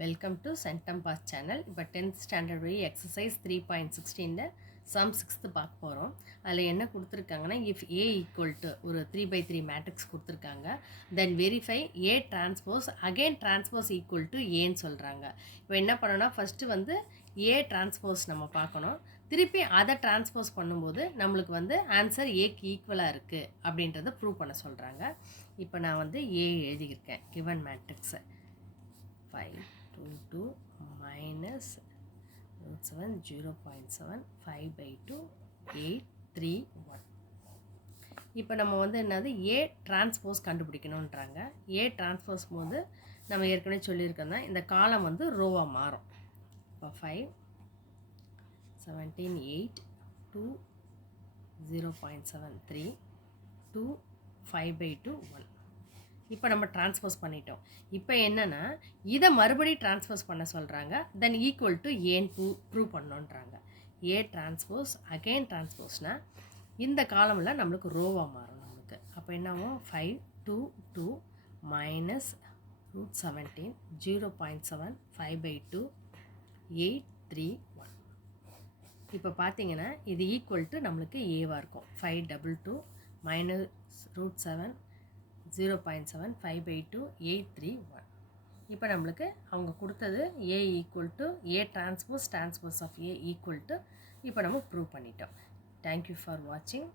Welcome to centum pass channel. இப்போ 10th standard வழி exercise 3.16 some 6th பார்க்க போகிறோம். அதில் என்ன கொடுத்துருக்காங்கன்னா, இஃப் ஏ ஈக்குவல் டு ஒரு 3/3 மேட்ரிக்ஸ் கொடுத்துருக்காங்க. Then verify A transpose again transpose equal to ஏன்னு சொல்கிறாங்க. இப்போ என்ன பண்ணணும்னா, ஃபஸ்ட்டு வந்து ஏ டிரான்ஸ்போஸ் நம்ம பார்க்கணும். திருப்பி அதை டிரான்ஸ்போஸ் பண்ணும்போது நம்மளுக்கு வந்து ஆன்சர் ஏக்கு ஈக்குவலாக இருக்குது அப்படின்றத ப்ரூவ் பண்ண சொல்கிறாங்க. இப்போ நான் வந்து ஏ எழுதியிருக்கேன். கிவன் மேட்ரிக்ஸை 5 2 2 minus root 7 0.7 5/2 8 3 1. இப்போ நம்ம வந்து என்னது ஏ டிரான்ஸ்போஸ் கண்டுபிடிக்கணுன்றாங்க. ஏ டிரான்ஸ்போஸ் போது நம்ம ஏற்கனவே சொல்லியிருக்கோம் தான், இந்த காலம் வந்து ரோவாக மாறும். இப்போ 5 17 8 2 0.73 2 5/2 1. இப்போ நம்ம டிரான்ஸ்போஸ் பண்ணிட்டோம். இப்போ என்னென்னா, இதை மறுபடியும் டிரான்ஸ்போஸ் பண்ண சொல்கிறாங்க. தென் ஈக்குவல் டு ஏன்னு ப்ரூவ் பண்ணணுன்றாங்க. ஏ டிரான்ஸ்போஸ் அகெயின் டிரான்ஸ்போஸ்னால் இந்த காலமில் நம்மளுக்கு ரோவாக மாறும் நம்மளுக்கு. அப்போ என்னவும் 5 2 2 minus root 17 0.7 5/2 8 3 1. இப்போ பார்த்தீங்கன்னா இது ஈக்குவல் டு நம்மளுக்கு ஏவாக இருக்கும். 5 2 2 minus root 7 0.7 5/2 8 3 1. இப்போ நம்மளுக்கு அவங்க கொடுத்தது A equal to A transpose of A equal to இப்போ நம்ம ப்ரூவ் பண்ணிட்டோம். தேங்க்யூ ஃபார் வாட்சிங்.